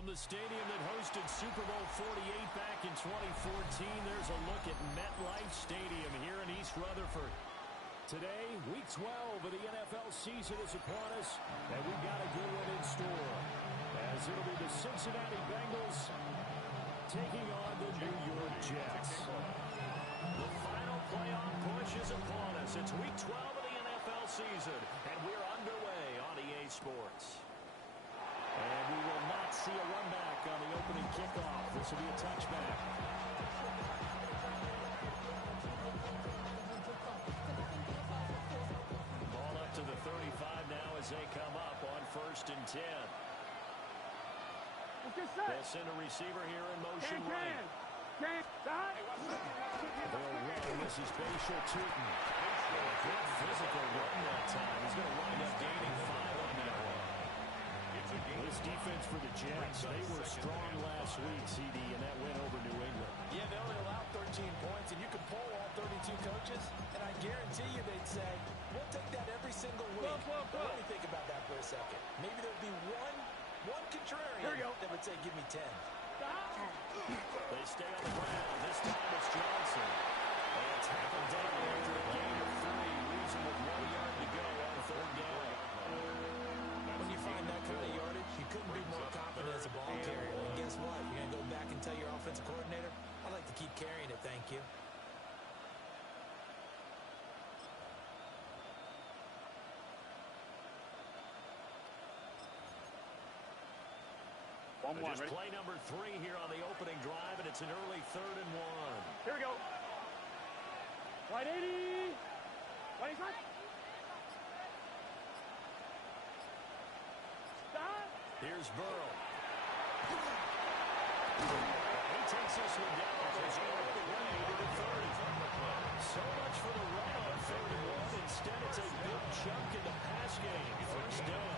From the stadium that hosted Super Bowl 48 back in 2014, there's a look at MetLife Stadium here in East Rutherford. Today, Week 12 of the NFL season is upon us, and we've got a good one in store, as it'll be the Cincinnati Bengals taking on the New York Jets. The final playoff push is upon us. It's Week 12 of the NFL season, and we're underway on EA Sports. And we will not see a run back on the opening kickoff. This will be a touchback. Ball up to the 35 now as they come up on 1st and 10. They'll send a receiver here in motion right. They'll run. This is Bashal Tootin. Good physical run that time. He's going to wind up gaining 5 on that one. This defense for the Jets, they were strong last week, CD, and that win over New England. Yeah, they only allowed 13 points, and you can poll all 32 coaches, and I guarantee you they'd say, we'll take that every single week. But let me think about that for a second. Maybe there'd be one contrarian that would say, give me 10. They stay on the ground. This time it's Johnson. And tackled down after a gain of 3. Leaves him with 1 yard to go on 3rd down. When you find that kind of yardage, you couldn't be more confident as a ball carrier. And guess what? You're going to go back and tell your offensive coordinator, I'd like to keep carrying it, thank you. Just play number 3 here on the opening drive, and it's an early 3rd and 1. Here we go. Wide 80. Wide 85. Here's Burrow. He takes this one down almost all the way to the 30. So much for the run on 3rd and 1. Instead, it's a big chunk in the pass game. 1st down.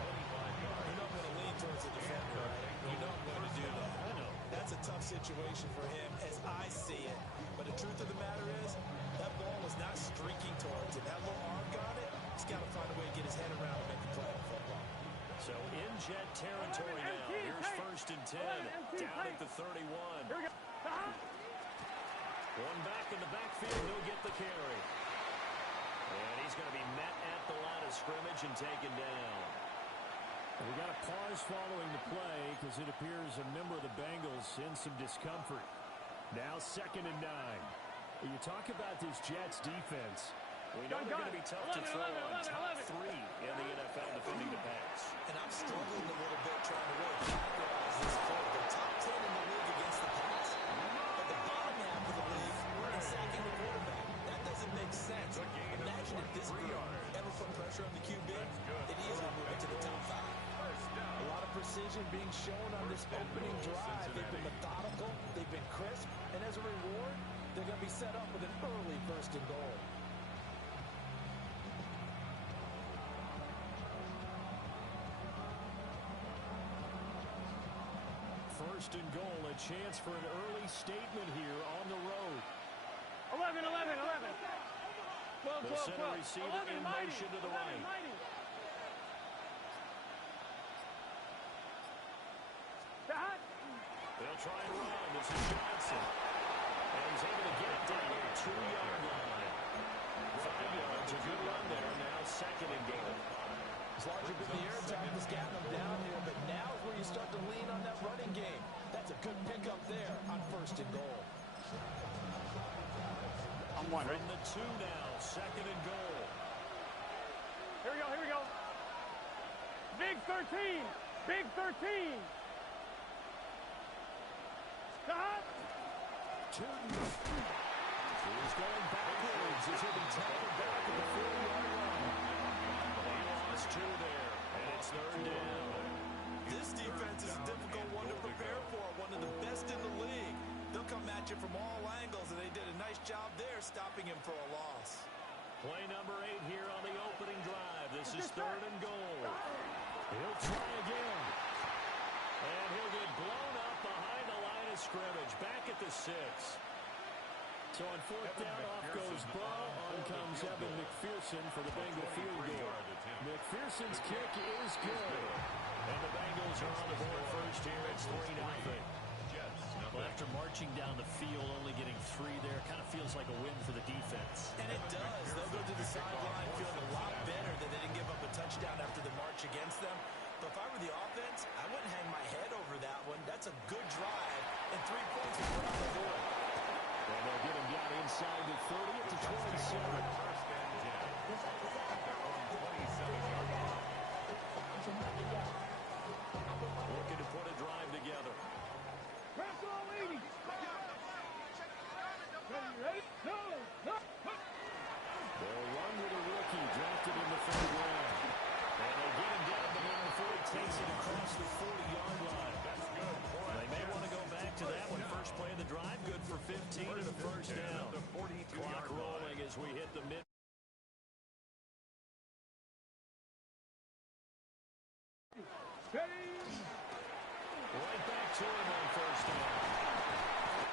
You're not going to lean towards the defender, right? You know I'm going to do that. I know. That's a tough situation for him as I see it. But the truth of the matter is, that ball was not streaking towards him. That little arm got it. He's got to find a way to get his head around and make the play on football. So in Jet territory now. Here's 1st and 10. Down at the 31. One back in the backfield. He'll get the carry. And he's going to be met at the line of scrimmage and taken down. We got a pause following the play because it appears a member of the Bengals in some discomfort. Now 2nd and 9. You talk about this Jets defense. We know they're going to be tough to throw on top 3 in the NFL defending the pass. And I'm struggling a little bit trying to really categorize this for the top 10 in the league against the pass. But the bottom half of the league is sacking the quarterback. That doesn't make sense. Imagine if this group ever put pressure on the QB, they'd easily move into the top 5. A lot of precision being shown on this opening drive. They've been methodical, they've been crisp, and as a reward, they're going to be set up with an early 1st and goal. First and goal, a chance for an early statement here on the road. 11. 12. They'll send a receiver in motion to the right. They'll try and run. This is Johnson. And he's able to get it down to the 2-yard line. 5 yards, a good run there. Now 2nd and goal. It's largely been the air attack that's gotten them down here, but now is where you start to lean on that running game. That's a good pickup there on 1st and goal. I'm wondering. From the 2 now, 2nd and goal. Here we go. Big 13. Big 13. Stop. Tootin. He's going backwards. He's going to be tackled back at the 4-yard line. He lost 2 there, and it's 3rd down. This defense is a difficult one to prepare for, one of the best in the league. They'll come at you from all angles, and they did a nice job there stopping him for a loss. Play number 8 here on the opening drive. This is 3rd and goal. He'll try again. And he'll get blown up behind the line of scrimmage. Back at the 6. So on 4th down, off goes Burrow. On comes Evan McPherson for the Bengal field goal. McPherson's kick is good. And the Bengals are on the board first here at it's 3-0. Well, after marching down the field, only getting 3 there, kind of feels like a win for the defense. And it does. They'll go to the sideline feeling a lot better that they didn't give up a touchdown after the march against them. But if I were the offense, I wouldn't hang my head over that one. That's a good drive, and 3 points will put on the board. And they'll get him down inside the 30 to 27. Looking to put a drive together. They'll run with a rookie drafted in the 3rd round. And they get him down the middle before he takes it across the 40-yard line. They may want to go back to that one. First play of the drive, good for 15 and a first down. Clock rolling as we hit the mid. Right back to him on first down.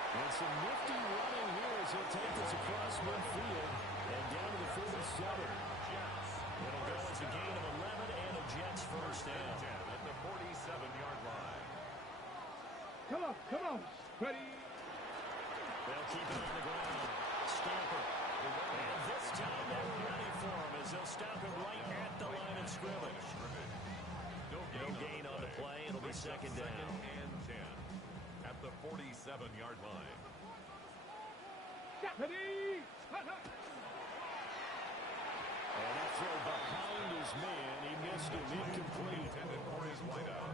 And some nifty running here as he'll take this across midfield and down to the 47. It'll go as a gain of 11 and a Jets first down. At the 47-yard line. Come on. Ready. They'll keep it on the ground. Stamper. And this time they were ready for him as they'll stop him right at the line of scrimmage. No gain on the play. It'll be second down. And 10 at the 47-yard line. Ready. And that throw behind his man. He missed him, incomplete.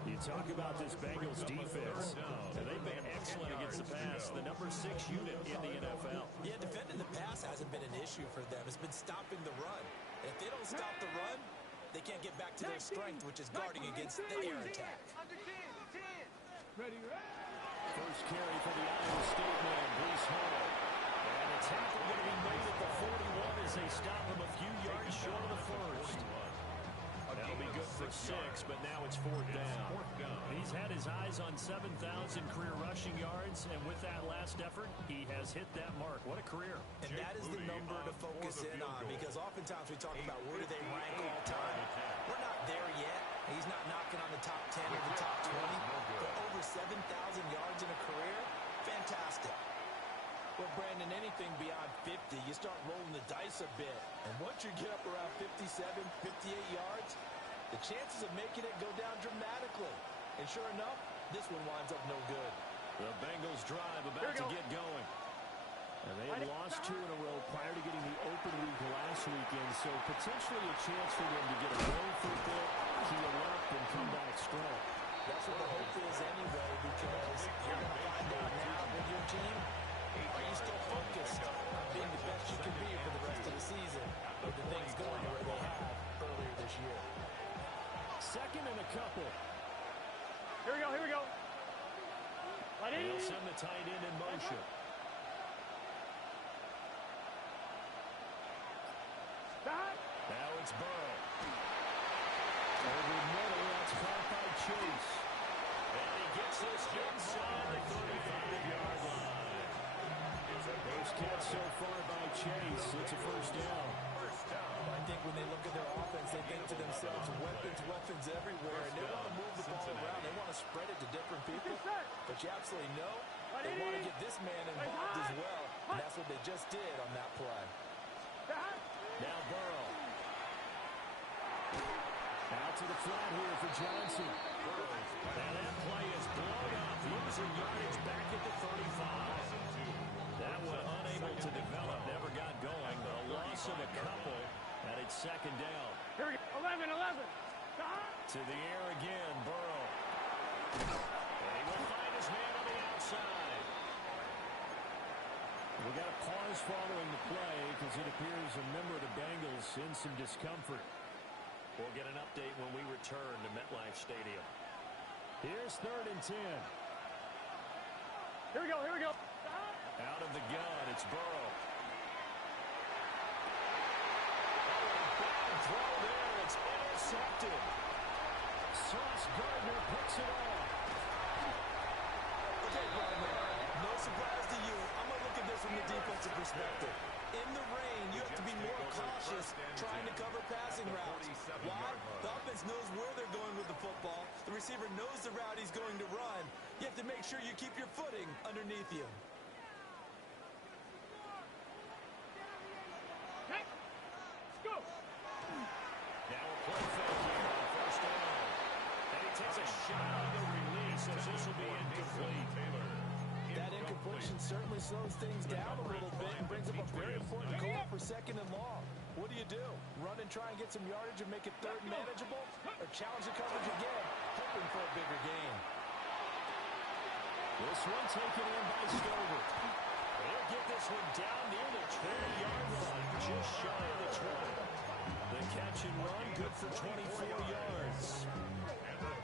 You talk about this Bengals defense. And they've been excellent against the pass. The number 6 unit in the NFL. Yeah, defending the pass hasn't been an issue for them. It's been stopping the run. And if they don't stop the run, they can't get back to their strength, which is guarding against the air attack. Ready. First carry for the Iowa State man, Breece Hall. And a tackle going to be made at the 41 as they stop him a few yards short of the first. That'll be good for 6, but now it's 4th down. He's had his eyes on 7,000 career rushing yards, and with that last effort, he has hit that mark. What a career. And that is the number to focus in on, because oftentimes we talk about where do they rank all time. We're not there yet. He's not knocking on the top 10 or the top 20, but over 7,000 yards in a career, fantastic. Well, Brandon, anything beyond 50, you start rolling the dice a bit. And once you get up around 57, 58 yards, the chances of making it go down dramatically. And sure enough, this one winds up no good. The Bengals drive about to get going. And they had lost 2 in a row prior to getting the open week last weekend, so potentially a chance for them to get a roll for a bit, heal up, and come back strong. That's what the hope is anyway, because you're going to find out now with your team, are you still focused on being the best you can be for the rest of the season with the things going the way they have earlier this year? Second and a couple. Here we go. They'll send the tight end in motion. Now it's Burrow. Over middle, that's caught by Chase. And he gets this inside the 35-yard line. First catch so far by Chase. It's a first down. I think when they look at their offense, they think to themselves, weapons everywhere, and they want to move the ball around. They want to spread it to different people. But you absolutely know they want to get this man involved as well, and that's what they just did on that play. Now Burrow. Out to the flat here for Johnson. And that play is blown up. Losing yardage back at the 35. That one unable to develop, never got going. A loss of a couple, and it's second down. Here we go. 11. To the air again, Burrow. And he will find his man on the outside. We got a pause following the play because it appears a member of the Bengals in some discomfort. We'll get an update when we return to MetLife Stadium. Here's 3rd and 10. Here we go. Out of the gun, it's Burrow. Bad throw there. It's intercepted. Sauce Gardner picks it off. Okay, Gardner, no surprise to you. I'm going to look at this from the defensive perspective. In the rain, you have to be more cautious trying to cover passing routes. Why? The offense knows where they're going with the football. The receiver knows the route he's going to run. sure you keep your footing underneath you. Hey, let's go. Now a play fake here on first down. And he takes a shot on the release as this will be incomplete. That incompletion certainly slows things down a little bit and brings up a very important call for second and long. What do? Run and try and get some yardage and make it third and manageable? Or challenge the coverage again, hoping for a bigger gain? This one taken in by Stover. They'll get this one down near the 20-yard line, just shy of the 20. The catch and run, good for 24 yards.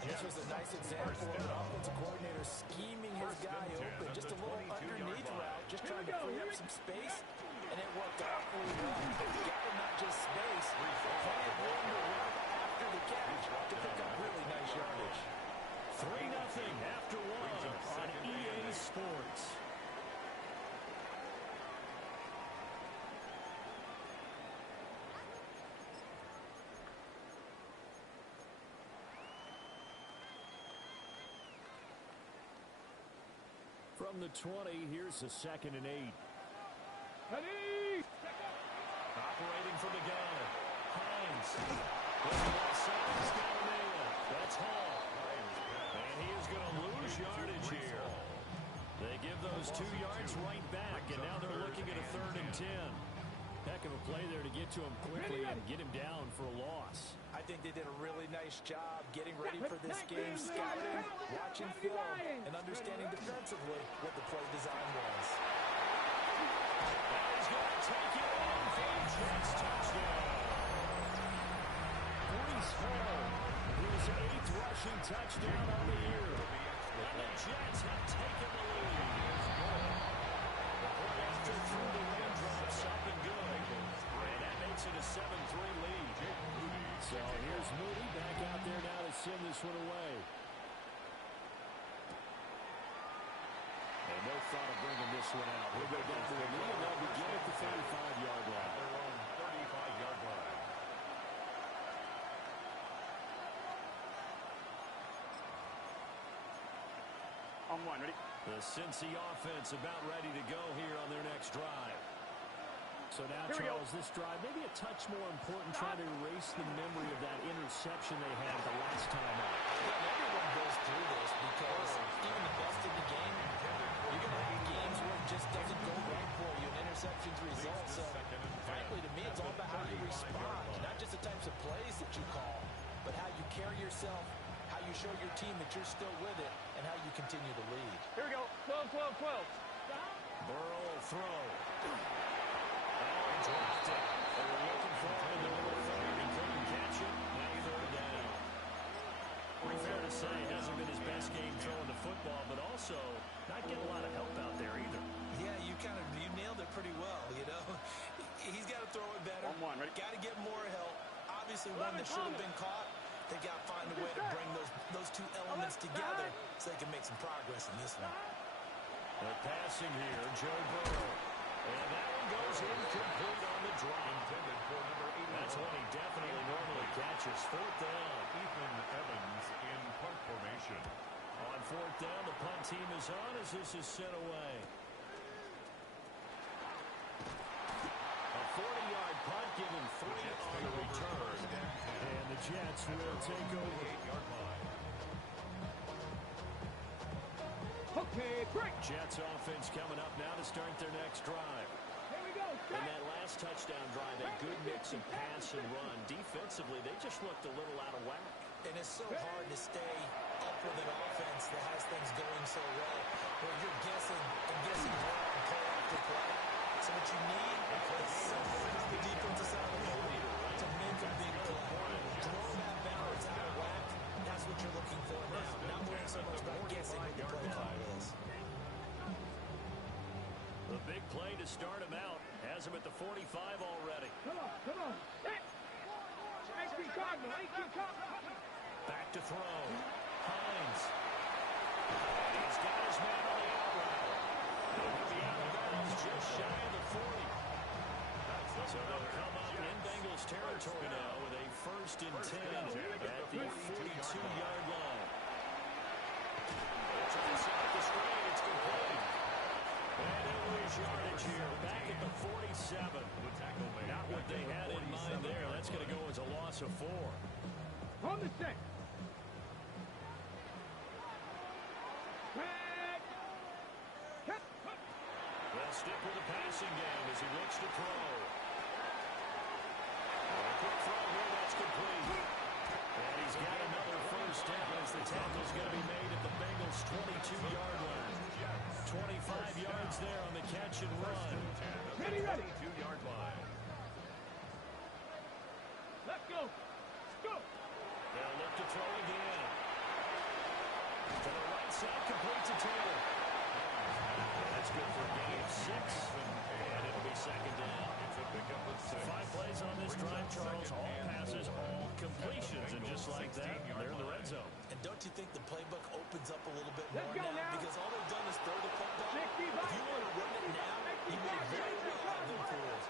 This was a nice example of an offensive coordinator scheming his guy open. Just a little underneath route, just trying to free up some space, and it worked awfully well. You got to not just space, plenty of room to run after the catch to pick up really nice yardage. 3-0 after one on EA Sports. From the 20, here's a 2nd and 8. Ready. Operating from the gun. Hines. That's Hall. And he is going to lose yardage here. They give those 2 yards right back, and now they're looking at a 3rd and 10. Heck of a play there to get to him quickly and get him down for a loss. I think they did a really nice job getting ready for this game, scouting, watching film, and understanding defensively what the play design was. Now he's going to take it in for the Jets touchdown. Breece Hall, his 8th rushing touchdown on the year. And the Jets have taken the lead. The play after through the raindrops up and good. And that makes it a 7-3 lead. So here's Moody back out there now to send this one away. And no thought of bringing this one out. We'll go down to the knee, and they'll begin at the 35-yard line. Their own 35-yard line. On one, ready? The Cincy offense about ready to go here on their next drive. So now, Charles, this drive maybe a touch more important, trying to erase the memory of that interception they had the last time out. Yeah, everyone goes through this because even the best in the game, you're going to have games where it just doesn't go right for you, and interceptions result. So, frankly, to me, it's all about how you respond, not just the types of plays that you call, but how you carry yourself, how you show your team that you're still with it, and how you continue to lead. Here we go. 12, 12, 12. Burrow will throw. Dropped it. They were looking for him in the middle of the field. He couldn't catch it. Now 3rd down. Pretty fair to say, it hasn't been his best game throwing the football, but also not getting a lot of help out there either. Yeah, you nailed it pretty well, you know. He's got to throw it better. On one, ready? Got to get more help. Obviously, one that should have been caught. They got to find a way to bring those 2 elements together so they can make some progress in this one. They're passing here, Joe Burrow. And that one goes incomplete on the drop. Intended for number 81. That's one he definitely normally catches. 4th down. Ethan Evans in punt formation. On 4th down, the punt team is on as this is sent away. A 40-yard punt, giving 3 on the return. And the Jets will take over. 8-yard line. Okay, break. Jets offense coming up now to start their next drive. Here we go. In that last touchdown drive, a good mix of pass and run. Defensively, they just looked a little out of whack. And it's so hard to stay up with an offense that has things going so well, where you're guessing and guessing wrong play after play. So what you need is someone on the defensive side of the ball to make a big play. Throw that balance out of whack. That's what you're looking for now. Not worrying so much about guessing what the play call is. The big play to start him out. Has him at the 45 already. Come on, come on. Hey. Back to throw. Hines. He's got his man on the out route. He'll be out of bounds just shy of the 40. So they'll come up in Bengals territory now with a 1st and 10 at the 42-yard line. They'll try to set up the screen. it's a 4. On the set. They'll stick with the passing game as he looks to throw. A quick throw here, that's complete. And he's got another first down as the tackle's going to be made at the Bengals' 22-yard line. 25 yards there on the catch and run. Ready. 2-yard line. Let's go. Let's go. They'll look to throw again. To the right side, complete to Taylor. That's good for a gain of 6. And it'll be second down. It's a pickup of 6. 5 plays on this drive, Charles. All passes, all completions. And just like that, they're in the red zone. And don't you think the playbook opens up a little bit Let's more go now. Because all they've done is throw the football. 65. If you want to run it now, you may very well have them fools.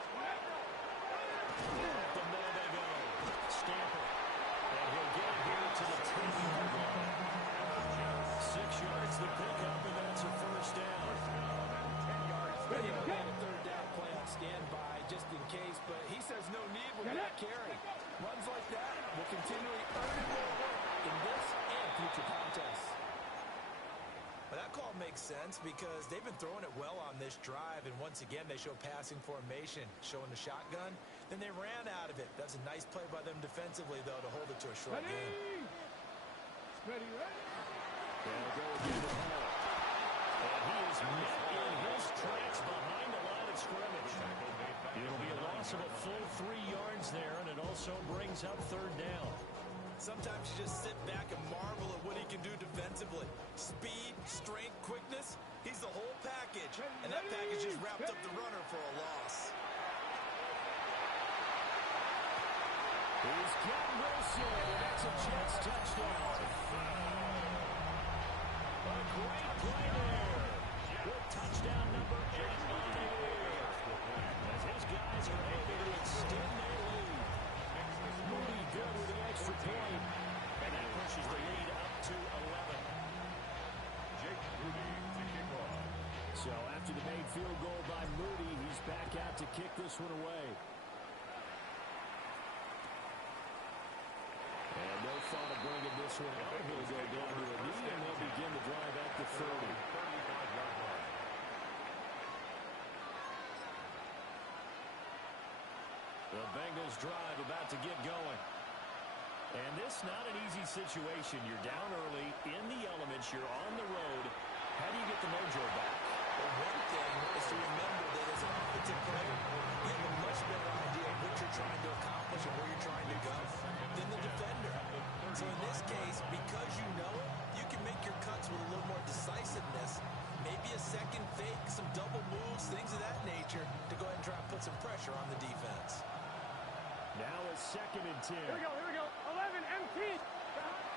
Up the middle they go. Stamper. And he'll get it here to the 10-yard line. 6 yards the pickup, and that's a first down. Ready to make a third down play on standby just in case, but he says no need with that carry. Runs like that will continually earn him more work in this and future contests. But that call makes sense because they've been throwing it well on this drive, and once again they show passing formation, showing the shotgun. Then they ran out of it. That's a nice play by them defensively, though, to hold it to a short game. Ready. They'll go again to Hall. And he is met in his tracks behind the line of scrimmage. It'll be a loss of a full 3 yards there, and it also brings up third down. Sometimes you just sit back and marvel at what he can do defensively. Speed, strength, quickness. He's the whole package. And that package just wrapped up the runner for a loss. Here's Ken Wilson, and that's a Jets touchdown. A great play there. With touchdown number 8 on the year. As his guys are able to extend their lead. Moody good with an extra point. And that pushes the lead up to 11. Jake Moody to kick off. So after the made field goal by Moody, he's back out to kick this one away. And no thought of bringing this one out. He'll go down to a knee, and they'll begin the drive at the 30. 35-yard line. The Bengals drive about to get going. And this not an easy situation. You're down early, in the elements, you're on the road. How do you get the mojo back? Well, one thing is to remember that as an offensive player, you have a much better idea of what you're trying to accomplish and where you're trying to go than the defender. So in this case, because you know it, you can make your cuts with a little more decisiveness. Maybe a second fake, some double moves, things of that nature to go ahead and try and put some pressure on the defense. Now it's 2nd and 10. Here we go. 11, empty.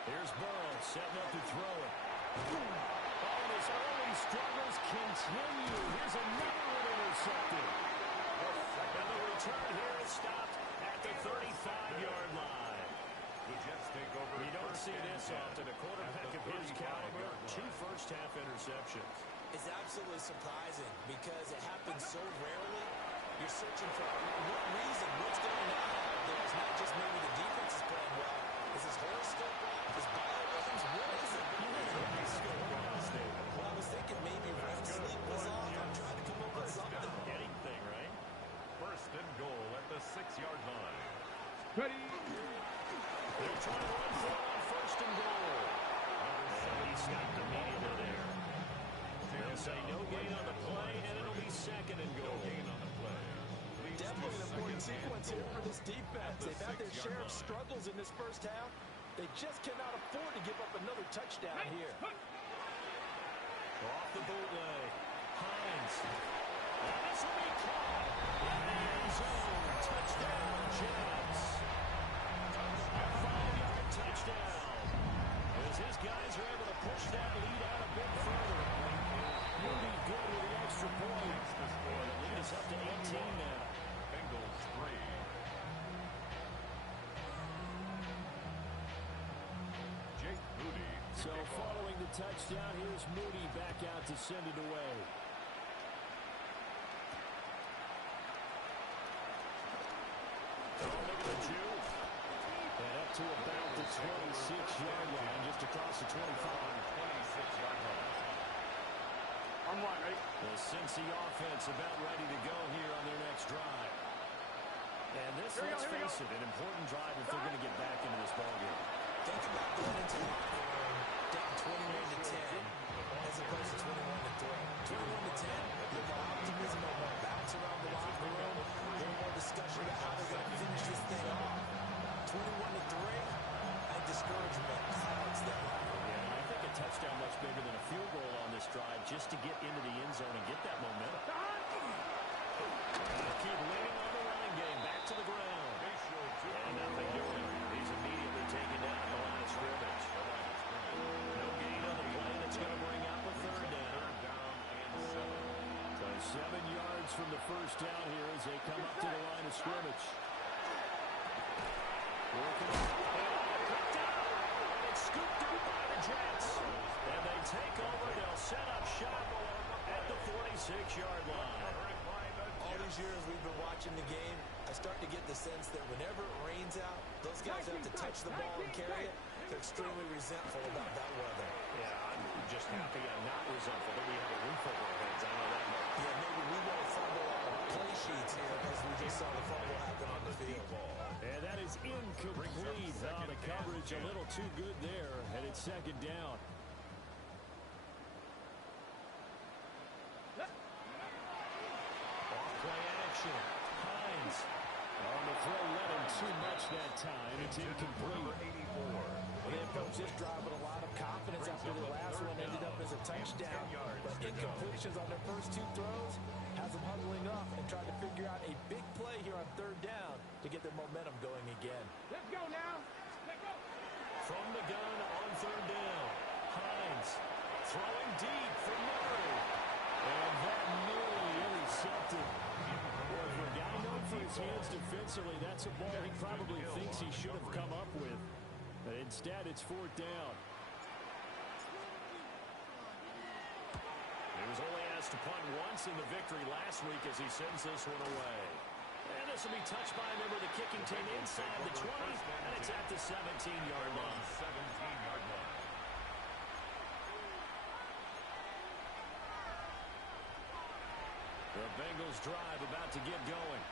Here's Burrow setting up to throw it. Oh, his early struggles continue. Here's another one intercepted. And the return here is stopped at the 35-yard line. The Jets take over. You don't see this often. A quarterback of his caliber, 2 first-half interceptions. It's absolutely surprising because it happens so rarely. You're searching for what reason, what's going on out there. It's not just maybe the defense is playing well. Is his horoscope off? His biorhythms? What is it? Well, I was thinking maybe REM sleep was off. I'm trying to come up with something. Anything, right? First and goal at the 6-yard line. Ready. They're trying to run for it on 1st and goal. And he stopped immediately there. They'll say no gain on the play, and it'll be 2nd and goal. No gain on the play. Definitely an important sequence here for this defense. They've had their share of struggles in this first half. They just cannot afford to give up another touchdown here. Off the bootleg. Hines. And this will be caught in the end zone. Touchdown, Jets. A 5-yard touchdown. As his guys are able to push that lead out a bit further. Moody good with the extra point. And the lead is up to 18 now. Bengals 3. Jake Moody. So following the touchdown, here's Moody back out to send it away. Oh, look at the Jew. to about the 26-yard line, just across the 25. 26-yard line. On one, ready? The Cincy offense about ready to go here on their next drive. And this, let's face it, an important drive if they're going to get back into this ballgame. Think about going into the locker room down 21-10 as opposed to 21-3. 21-10, a little more optimism, a little more bounce around the locker room, a little more discussion about how they're going to finish this thing off. 21-3, I think discouragement clouds that locker room. Yeah, I think a touchdown much bigger than a field goal on this drive just to get into the end zone and get that momentum. Keep leaning on the running game, back to the ground. And nothing doing. He's immediately taken down at the line of scrimmage. No gain on the play. That's going to bring up a third down. So 7 yards from the first down here as they come up to the line of scrimmage. Working on cut down. And it's scooped up by the Jets. And they take over. They'll set up shop at the 46-yard line. All these years we've been watching the game, I start to get the sense that whenever it rains out, those guys have to touch the ball and carry it. They're extremely resentful about that weather. Yeah, I'm just happy I'm not resentful that we have a roof over our heads. I know that much. Yeah, maybe we won't fumble our play sheets here as we just saw the fumble happen on the field. And that is incomplete. Oh, the coverage a little too good there, and it's second down. Off-play action. Hines on the throw, let him too much that time. It's incomplete. Well, they approached this drive with a lot of confidence after the last one ended up as a touchdown. But incompletions on their first two throws has them huddling up and trying to figure out a big play here on third down to get their momentum going again. Let's go now. Let's go. From the gun on third down. Hines throwing deep for Murray. And that nearly intercepted. Well, for a guy known for his hands defensively, that's a ball he probably thinks he should have come up with. But instead, it's fourth down. He was only asked to punt once in the victory last week as he sends this one away. And this will be touched by a member of the kicking team inside the 20, and it's at the 17-yard line. 17-yard line. The Bengals drive about to get going.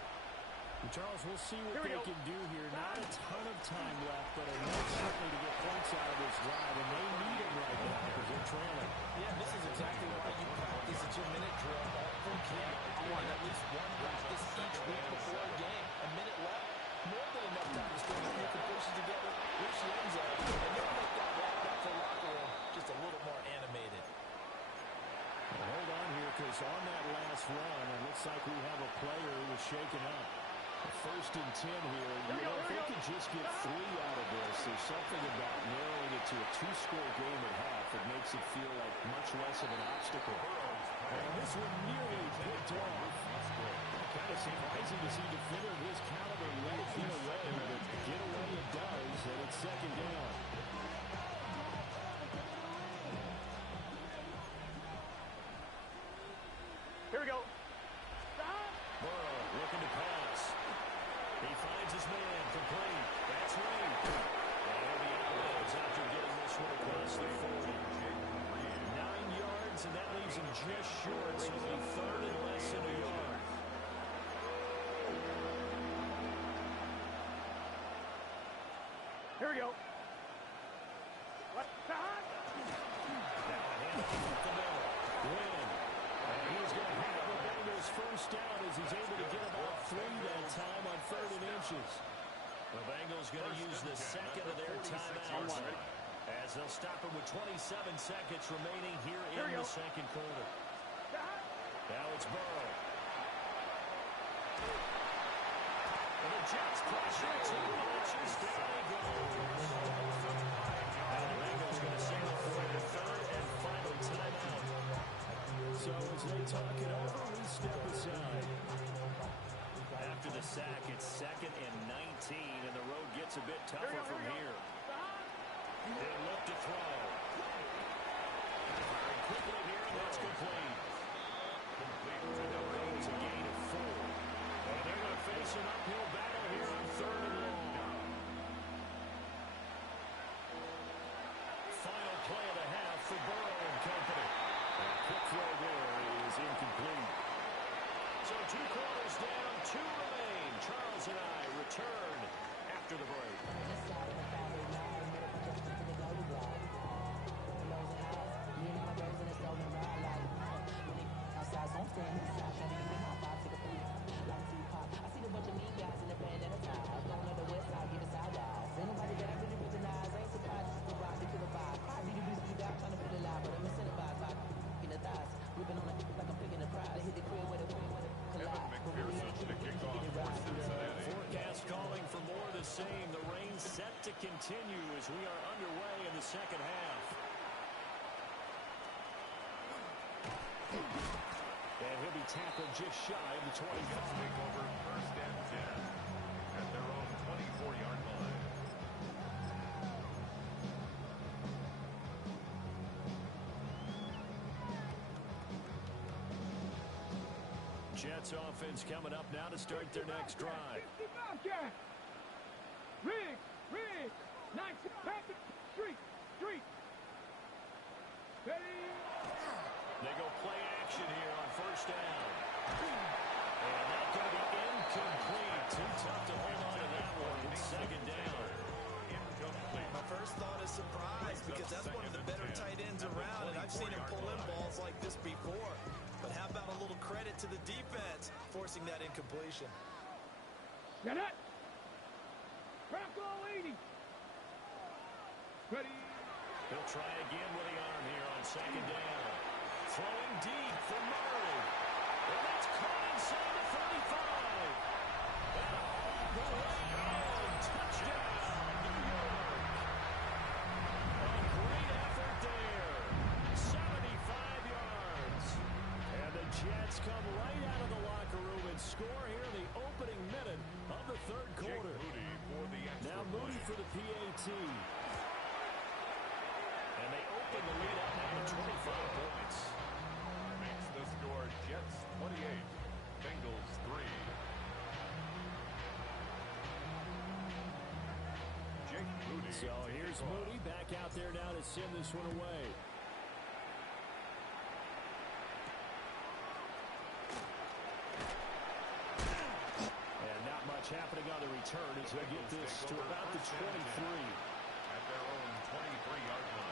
And Charles, we'll see what they can do here. Not a ton of time left, but enough certainly to get points out of this drive, and they need them right now because they're trailing. Yeah, this is exactly why you practice at your minute drill all from camp. You want at least one practice each week before a game. A minute left, more than enough time to string a few completions together, reach the end zone, and you'll make that walk back to the locker room just a little more animated. Well, hold on here, because on that last run, it looks like we have a player who was shaken up. First and 10 here. You know, if they could just get 3 out of this, there's something about narrowing it to a 2-score game at half that makes it feel like much less of an obstacle. And this one nearly picked off. Kind of surprising to see a defender of his caliber let it get away, but get away it does, and it's second down. Here we go. Burrow looking to pass. He finds his man, complete. That's Wade. And he'll be out of bounds after getting this one across the 40. 9 yards, and that leaves him just short, so it'll be third and less than a yard. Here we go. What? Now a handoff up the middle. Wynn. And he's going to have the Bengals first down as he's able to get about 3 that time on 3rd and inches. The Bengals going to use the second of their timeouts as they'll stop him with 27 seconds remaining here in the second quarter. Now it's Burrow. And the Jets pressure 2 inches. Down he goes. Now the Bengals going to signal for their 3rd and final timeout. So as they talk it over, we step aside. After the sack, it's 2nd and 19, and the road gets a bit tougher from here. They look to throw. Firing quickly here, and that's complete. It's a gain of 4. And they're going to face an uphill battle here on 3rd and long. 2 quarters down, 2 remain. Charles and I return after the break. Forecast calling for more of the same. The rain set to continue as we are underway in the second half. And he'll be tackled just shy of the 25. Take over 1st and 10 at their own 24-yard line. Jets offense coming up now to start their next drive. Rig, nice, street. Ready? They go play action here on 1st down. And that's going to be incomplete. Too tough to hold on to that one. It's 2nd down. Incomplete. My first thought is surprise because that's one of the better tight ends around, and I've seen him pull in balls like this before. But how about a little credit to the defense forcing that incompletion? Get it. Rocco 80. Ready? He'll try again with the arm here on 2nd down. Throwing deep for Murray. And that's caught inside the 35. And all the way in. Touchdown, New York. A great effort there. 75 yards. And the Jets come right out of the locker room and score here in the opening minute of the 3rd quarter. Now Moody for the PAT. And they open the lead up now to 25 points. Makes the score Jets 28, Bengals 3. Jake Moody. So here's Moody back out there now to send this one away. And not much happening on the return as they get this to about the 23. At their own 23-yard line.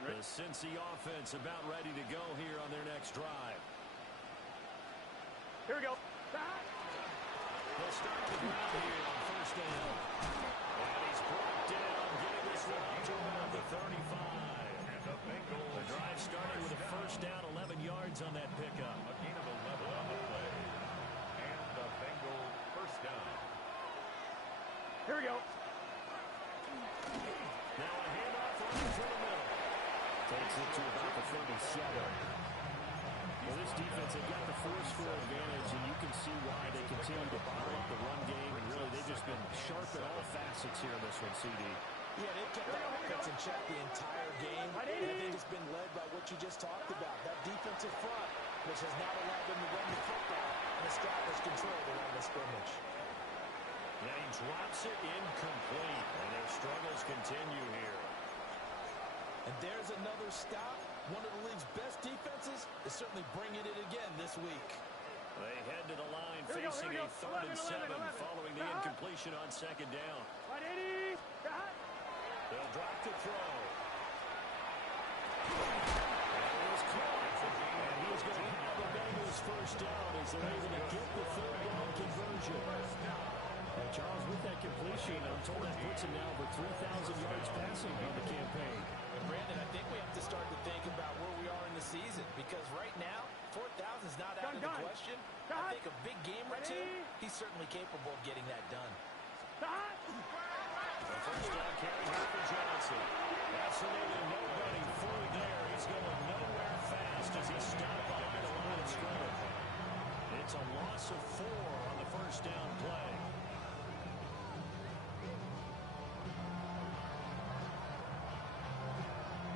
The Cincy offense about ready to go here on their next drive. Here we go. They'll start the ground here on 1st down. And he's brought down, getting this one up to about the 35. And the Bengals. The drive starting with a 1st down, 11 yards on that pickup. A gain of 11 on the play. And the Bengals 1st down. Here we go. Now a handoff running through the middle. Takes it to about the 37. Well, this defense, they've got the 4-score advantage, and you can see why they continue to bottle up the run game, and really they've just been sharp at all facets here in this one, CD. Yeah, they've kept that offense in check the entire game, and I think it's been led by what you just talked about, that defensive front, which has not allowed them to run the football and establish control around the scrimmage. Yeah, he drops it incomplete, and their struggles continue here. And there's another stop. One of the league's best defenses is certainly bringing it again this week. They head to the line facing a 3rd and 7 following the incompletion on 2nd down. They'll drop to throw. And it was caught. And he's going to have the Bengals 1st down as they're able to get the 3rd down conversion. And Charles, with that completion, I'm told that puts him now over 3,000 yards passing on the campaign. And Brandon, I think we have to start to think about where we are in the season, because right now, 4,000 is not out of the question. I think a big game or two, he's certainly capable of getting that done. The 1st down carry here for Johnson. Absolutely nobody fully there. He's going nowhere fast as he stopped behind the line of scrimmage. It's a loss of 4 on the 1st down play.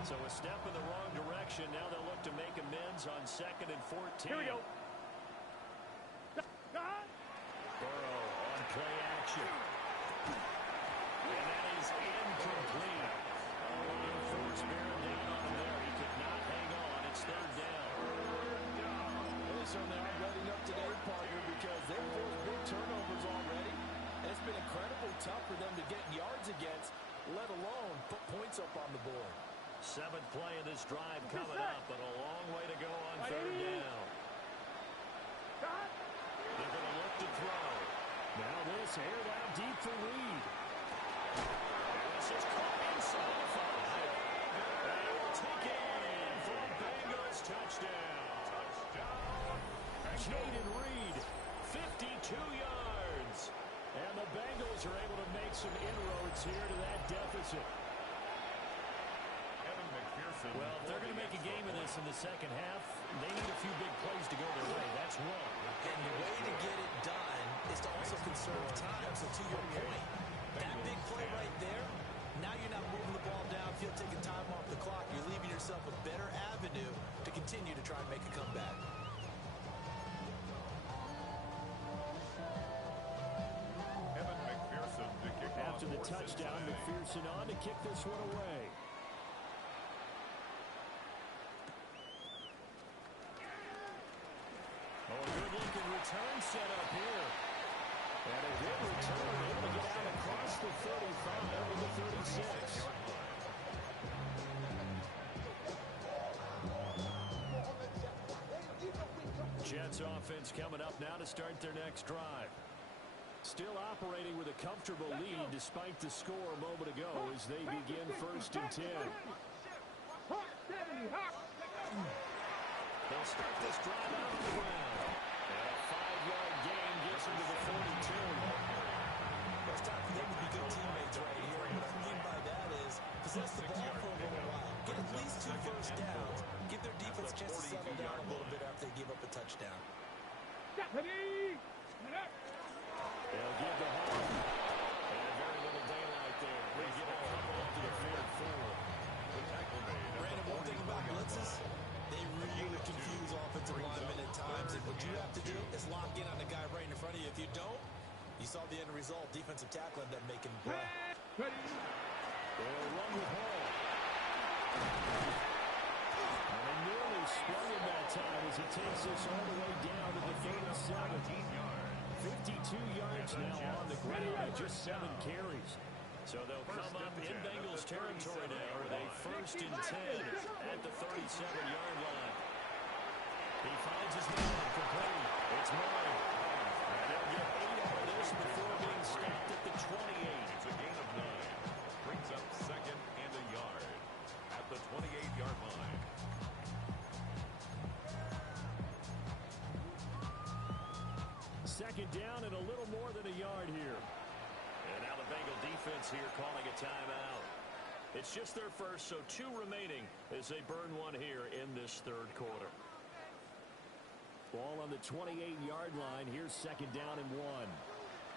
So a step in the wrong direction. Now they'll look to make amends on 2nd and 14. Here we go. Burrow on play action. And that is incomplete. Line force bearing down on him there. He could not hang on. It's third down. They certainly aren't letting up today, partner, because they've forced big turnovers already. And it's been incredibly tough for them to get yards against, let alone put points up on the board. Seventh play of this drive coming up, but a long way to go on third down. They're going to look to throw. Now this aired out deep for Reed. This is caught inside the 5. They will take it in for a Bengals touchdown. Jaden Reed, 52 yards. And the Bengals are able to make some inroads here to that deficit. Well, if they're going to make a game of this in the second half, they need a few big plays to go their way. That's one. And the way to get it done is to also conserve time. So to your point, that big play right there, now you're not moving the ball downfield, taking time off the clock. You're leaving yourself a better avenue to continue to try and make a comeback. After the touchdown, McPherson on to kick this one away. Oh, a good-looking return set up here. And a good return, able to get out across the 35 to the 36. Jets offense coming up now to start their next drive. Still operating with a comfortable lead despite the score a moment ago as they begin 1st and 10. They'll start this drive out on the ground. And a 5-yard gain gets them to the 42. It's time for them to be good teammates right here. What I mean by that is possess the ball for a little while. Get at least 2 first downs. Give their defense a chance to settle down a little bit after they give up a touchdown. They'll give the home. And very little daylight there. They get a couple up to the field forward. Brandon, one thing about blitzes, they really confuse offensive linemen at times. And what you have to do is lock in on the guy right in front of you. If you don't, you saw the end result. Defensive tackle ended up making the play. They'll run with Hall. And they nearly sprung him that time as he takes this all the way down to the 37. 52 yards now on the ground and just 7 carries. So they'll come up in Bengals territory now with a 1st and 10 at the 37-yard line. He finds his man complete. It's Murray. And they'll get 8 on this before being stopped at the 28. It's a gain of 9. Brings up 2nd and a yard at the 28-yard line. Second down and a little more than a yard here. And now the Bengal defense here calling a timeout. It's just their first, so 2 remaining as they burn one here in this 3rd quarter. Ball on the 28-yard line. Here's 2nd down and 1.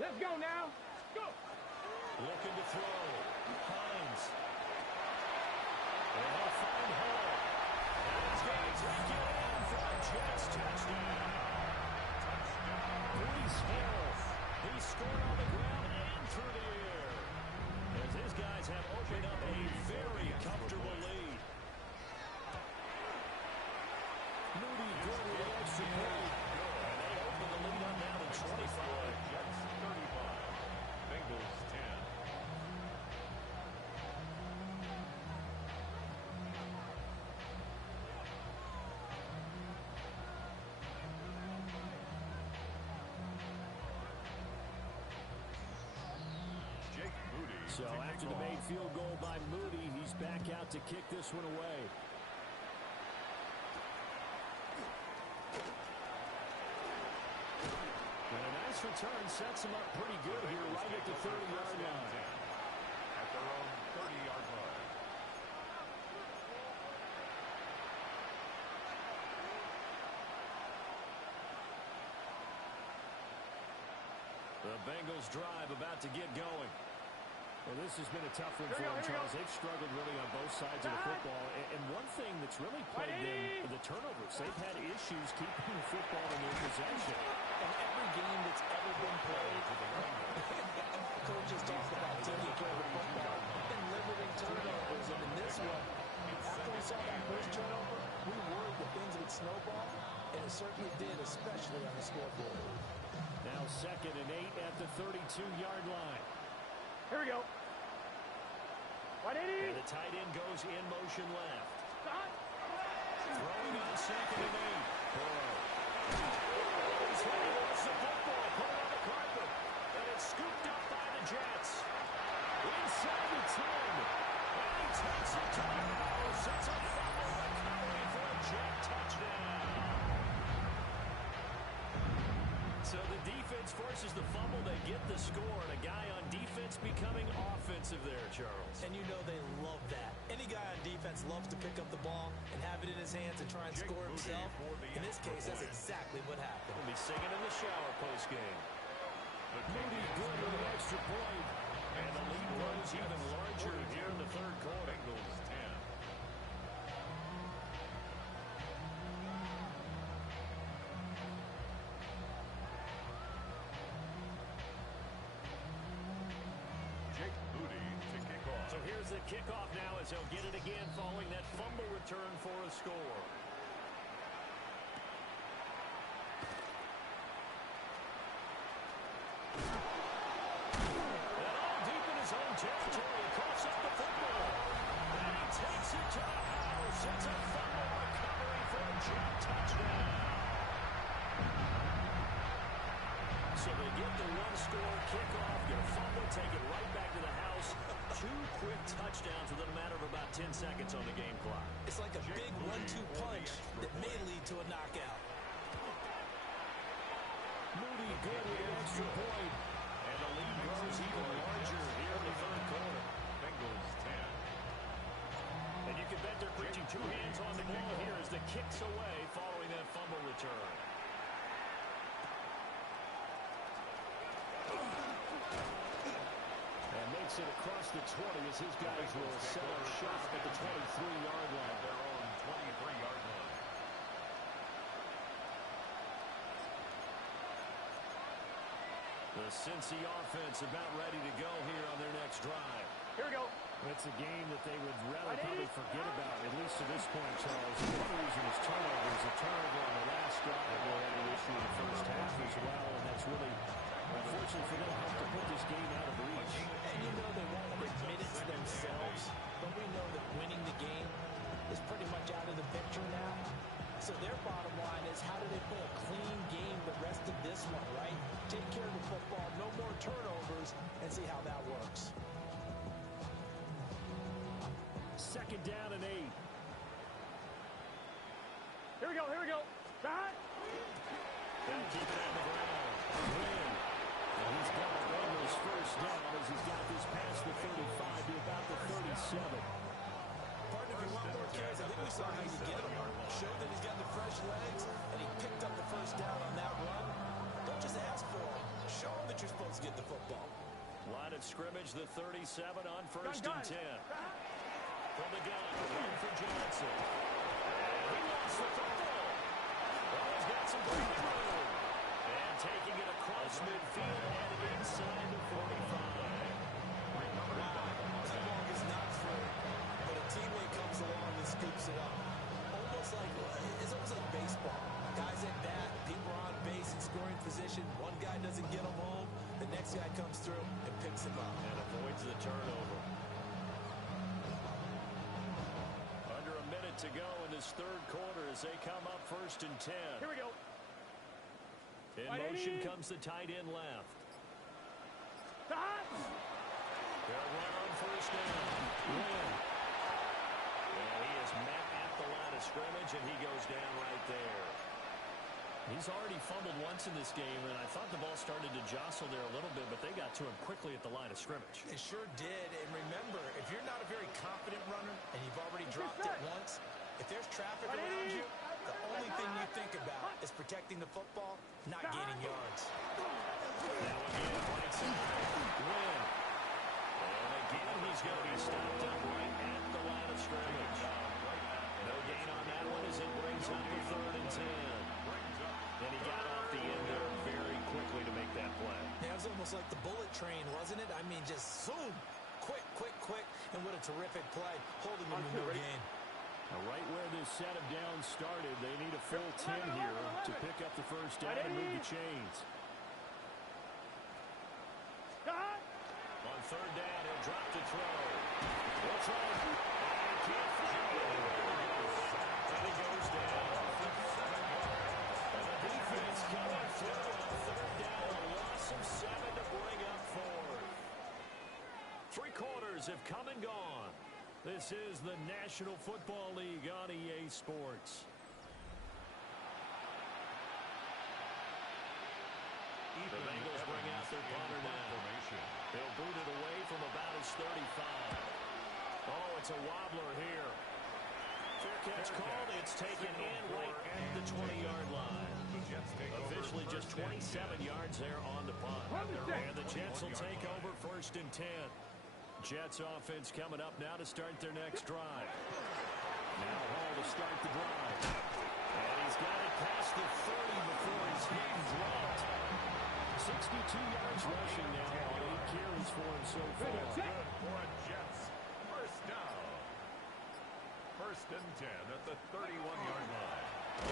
Let's go now. Go. Looking to throw. Hines. And he'll find Hall. And it's going to take it in for a Jets touchdown. Brees Hall. He scored on the ground and through the air. As his guys have opened up a very comfortable lead. Moody good with the extra point. And they open the lead up now to 25. Jets 35. Bengals 10. So after the made field goal by Moody, he's back out to kick this one away. And a nice return sets him up pretty good here right at the 30-yard line. At their own 30-yard line. The Bengals drive about to get going. Well, this has been a tough one for them, Charles. They've struggled really on both sides of the football. And one thing that's really plagued them, the turnovers. They've had issues keeping the football in their possession. And every game that's ever been played, coaches talk about taking care of the football and limiting turnovers. And in this one, after we saw that first turnover, we worried that things would snowball, and it certainly did, especially on the scoreboard. Now 2nd and 8 at the 32-yard line. Here we go. 180. And the tight end goes in motion left. Throwing on 2nd and 8. Burrow. He's ready to the football. Put it on the carpet. And it's scooped up by the Jets. Inside the 10. And he takes it to the house. It's a fumble recovery for a Jet touchdown. So the defense forces the fumble. They get the score. And a guy on defense becoming offensive there, Charles. And you know they love that. Any guy on defense loves to pick up the ball and have it in his hands and try and score himself. In this case, that's exactly what happened. He'll be singing in the shower post-game. Moody good with an extra point. And the lead grows even larger here in the third quarter. Bengals 10. So here's the kickoff now as he'll get it again following that fumble return for a score. And all deep in his own territory, he coughs up the football. And he takes it to the house. It's a fumble recovery for a Jet touchdown. So they get the one-score kickoff, get a fumble, take it right back to the house. 2 quick touchdowns within a matter of about 10 seconds on the game clock. It's like a big 1-2 punch that may lead to a knockout. Moody good with an extra point. And the lead grows even larger here in the third quarter. Bengals 10. And you can bet they're preaching 2 hands on the ball here as the kick's away following that fumble return. Makes it across the 20 as his guys will set up shop at the 23-yard line. Their own 23-yard line. The Cincy offense about ready to go here on their next drive. Here we go. It's a game that they would rather probably forget about, at least to this point, Charles. One reason is turnovers. A turnover on the last drive will have an issue in the first half as well, and that's really, unfortunately for them, helped to put this game out of reach. And you know they won't admit it to themselves, but we know that winning the game is pretty much out of the picture now. So their bottom line is, how do they play a clean game the rest of this one, right? Take care of the football, no more turnovers, and see how that works. 2nd down and 8. Here we go. Here we go. They'll keep it on the ground. Win. And he's got the Bengals first down as he's got this past the 35 to about the 37. Partner, if you want more carries, I think we saw how you get him. Show that he's got the fresh legs, and he picked up the first down on that run. Don't just ask for it. Show him that you're supposed to get the football. Line of scrimmage, the 37 on 1st and 10. From the gun, run for Johnson. And he lost the football. Well, he's got some breathing room. And taking it across midfield and inside the 45. That ball is not free, but a teammate comes along and scoops it up. It's almost like baseball. Guys at bat, people are on base in scoring position. One guy doesn't get him home. The next guy comes through and picks him up. And avoids the turnover. Under a minute to go in this third quarter as they come up 1st and 10. Here we go. In motion comes the tight end left. They'll run on 1st down. Win. And he is met at the line of scrimmage, and he goes down right there. He's already fumbled once in this game, and I thought the ball started to jostle there a little bit, but they got to him quickly at the line of scrimmage. It sure did. And remember, if you're not a very confident runner and you've already dropped it once, if there's traffic around you, the only thing you think about is protecting the football, not gaining yards. Now again, right side. Win. And they And he's going to be stopped up right at the line of scrimmage. No gain on that one as it brings up the 3rd and 10. And he got off the end there very quickly to make that play. Yeah, it was almost like the bullet train, wasn't it? I mean, just zoom. Quick, quick, quick. And what a terrific play. Holding him to no gain. Now, right where this set of downs started, they need a full 10 here to pick up the first down and move the chains. On 3rd down, he'll drop to throw. He'll try and can't find it. And he goes down. And the defense coming through on 3rd down. A loss of 7 to bring up 4. 3 quarters have come and gone. This is the National Football League on EA Sports. The Bengals bring out their punter now. They'll boot it away from about his 35. Oh, it's a wobbler here. Fair catch called. It's taken in right at the 20-yard line. Officially just 27 yards there on the punt. And the Jets will take over 1st and 10. Jets offense coming up now to start their next drive. Now Hall to start the drive. And he's got it past the 30 before he's hit and dropped. 62 yards rushing now on 8 carries for him so far. Good for Jets. First down. 1st and 10 at the 31-yard line.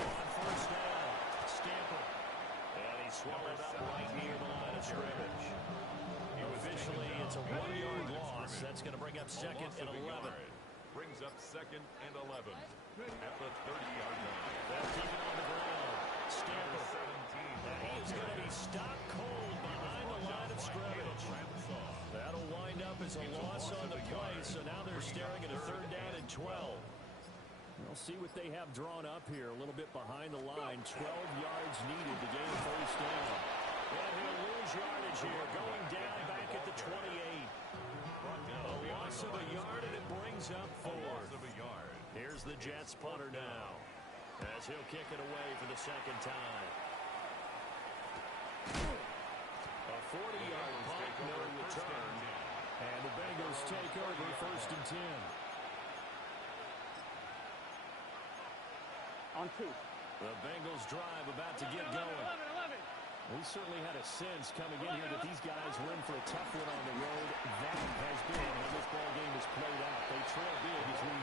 On 1st down, Stamper. And he swallowed up right near the line of scrimmage. Officially, it's a 1-yard loss. That's going to bring up 2nd and 11. Brings up 2nd and 11 at the 30-yard line. They'll keep it on the ground. Stamper. And he is going to be stopped cold behind the line of scrimmage. That'll wind up as a loss on the play, so now they're staring at a 3rd down and 12. We'll see what they have drawn up here. A little bit behind the line. 12 yards needed to gain 1st down. And he'll lose yardage here. Going down back at the 28. A loss of a yard, and it brings up 4th. Here's the Jets punter now, as he'll kick it away for the 2nd time. A 40-yard punt, no return. And the Bengals take over 1st and 10. On 2. The Bengals drive about to get going. 11. We certainly had a sense coming in here that these guys were in for a tough one on the road. That has been how this ball game has played out. They trail big as we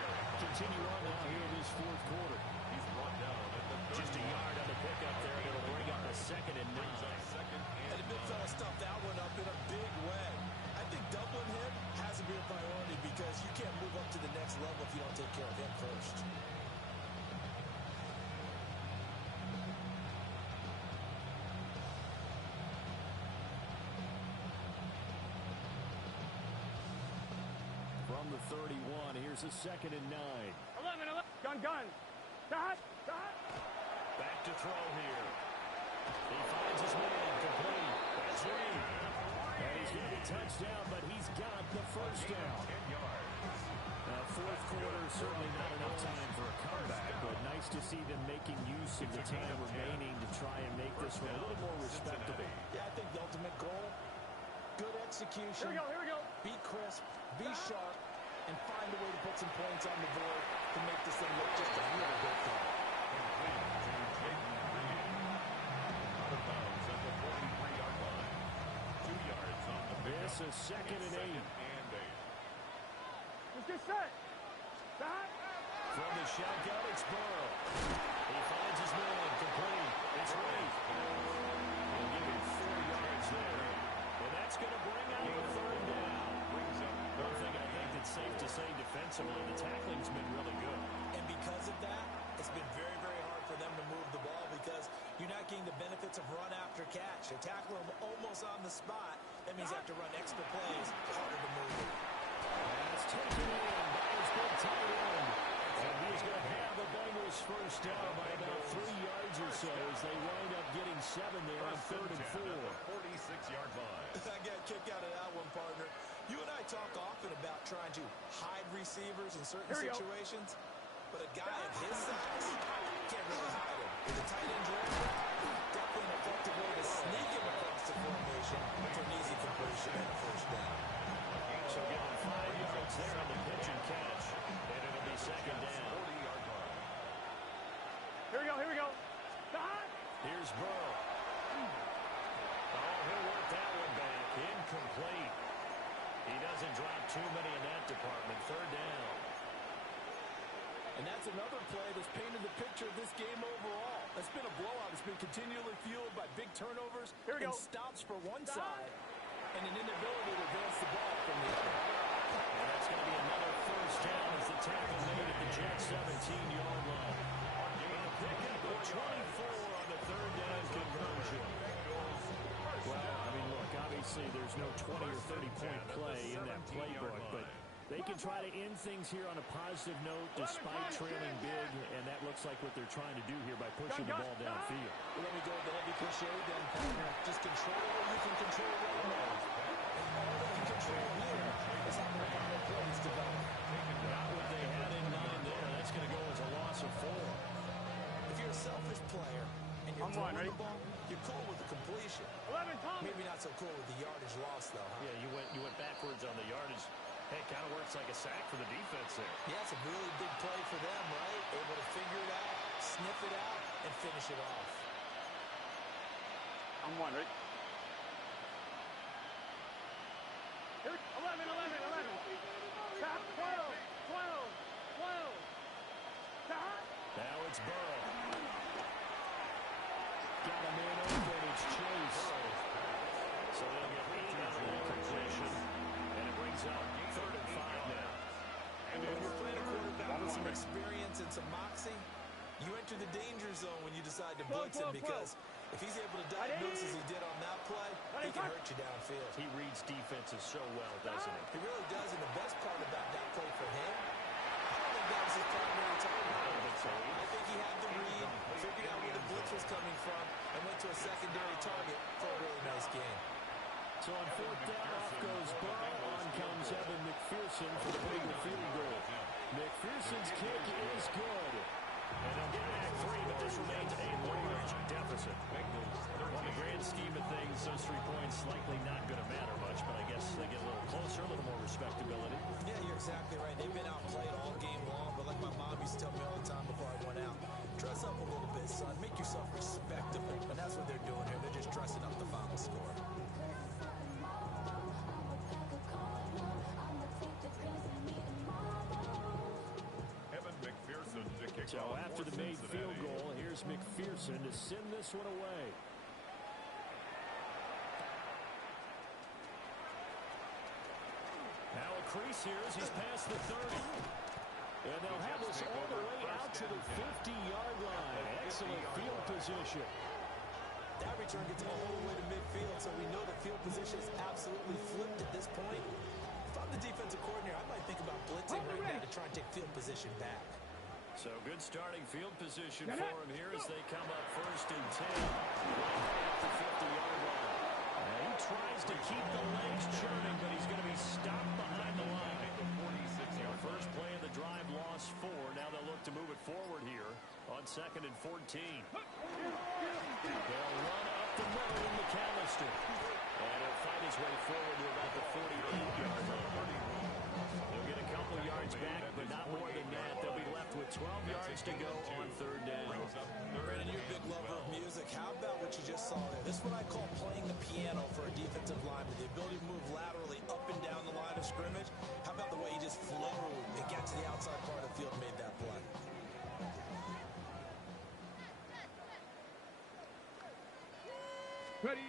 continue on now here in this 4th quarter. He's brought down at the 30. Just a yard on the pickup there. It'll bring up a 2nd and 9. And the big fella stuffed that one up in a big way. I think doubling him has to be a priority because you can't move up to the next level if you don't take care of him first. From the 31, here's a 2nd and 9. 11. Gun. Dot. Back to throw here. He finds his man complete. That's Reed. And he's going to be touchdown, but he's got the 1st down. 10 yards. Now, 4th quarter, certainly not enough time for a comeback, but nice to see them making use of the time remaining to try and make this one a little more respectable. Yeah, I think the ultimate goal, good execution. Here we go. Be crisp, be sharp, and find a way to put some points on the board to make this thing look just a little bit fun. Out of bounds at the 43-yard line. 2 yards on the pickup. This is 2nd and 8. Let's get set. Dot. From the shotgun, it's Burrow. He finds his man complete. It's Reed. He'll give him 4 yards there. And that's going to bring out the 3rd down. One thing I think that's safe to say defensively, the tackling's been really good. And because of that, it's been very, very hard for them to move the ball because you're not getting the benefits of run after catch. You tackle them almost on the spot. That means you have to run extra plays, harder to move it. That's taken in by his big tight end. And he's going to have the Bengals 1st down by about 3 yards or so as they wind up getting 7 there on 3rd and 4. 46-yard line. I got a kick out of that one, partner. You and I talk often about trying to hide receivers in certain situations, but a guy of his size can't really hide him. With a tight end drag route, definitely an effective way to sneak him across the formation for an easy completion and a 1st down. So give him 5 Here's Burrow. Oh, he'll work that one back. Incomplete. He doesn't drop too many in that department. Third down. And that's another play that's painted the picture of this game overall. That's been a blowout. It's been continually fueled by big turnovers and stops for one side and an inability to advance the ball from the other. And that's going to be another first down as the tackle made at the Jets' 17-yard line. And a pickup of 24 on the third down conversion. Well, I mean, look, obviously there's no 20 or 30-point play in that playbook, but they can try to end things here on a positive note despite trailing big, and that looks like what they're trying to do here by pushing the ball downfield. Well, let me go with the heavy cliche then, partner. Just control what you can control right now. And all they can control here is how the final plays develop. Not what they had in mind there. That's going to go as a loss of 4. If you're a selfish player and you're throwing the ball, you're cool with the completion. 11, Tom. Maybe not so cool with the yardage loss, though, huh? Yeah, you went backwards on the yardage. Hey, kind of works like a sack for the defense there. Yeah, it's a really big play for them, right? Able to figure it out, sniff it out, and finish it off. I'm one, right? Here, 11. Stop, 12. Stop. Now it's Burrow. Got a man open. It's Chase. So they'll get 8 out of the completion. And it brings up 3rd and 5 now. And when you're playing a quarterback with some experience and some moxie, you enter the danger zone when you decide to blitz him, because if he's able to diagnose as he did on that play, he can hurt you downfield. He reads defenses so well, doesn't he? He really does, and the best part about that play for him, I don't think that was his primary target. I think he had the read, figured out where the blitz was coming from, and went to a secondary target for a really nice gain. So on 4th down, off goes Burrow. On comes Evan McPherson for the big field goal. McPherson's kick is good. And they'll get back 3, but this remains a large deficit. On the grand scheme of things, those 3 points likely not going to matter much, but I guess they get a little closer, a little more respectability. Yeah, you're exactly right. They've been outplayed all game long, but like my mom used to tell me all the time before I went out, dress up a little bit, son. Make yourself respectable. And that's what they're doing here. They're just dressing up the final score. So after the made field goal, here's McPherson to send this one away. Now a crease here as he's past the 30. And they'll have this all the way out to the 50-yard line. Excellent field position. That return gets all the way to midfield, so we know the field position is absolutely flipped at this point. If I'm the defensive coordinator, I might think about blitzing right now to try and take field position back. So good starting field position for him here as they come up 1st and 10. Right at the 50-yard line. And he tries to keep the legs churning, but he's going to be stopped behind the line. First play of the drive, lost 4. Now they'll look to move it forward here on 2nd and 14. They'll run up the middle in McAllister. And he'll fight his way forward to about the 48-yard line. They'll get a couple yards back, but not more than that. They'll be left with 12 yards to go on 3rd down. Brandon, you're a big lover of music. How about what you just saw there? This is what I call playing the piano for a defensive lineman. The ability to move laterally up and down the line of scrimmage. How about the way he just flowed and got to the outside part of the field and made that play? Ready.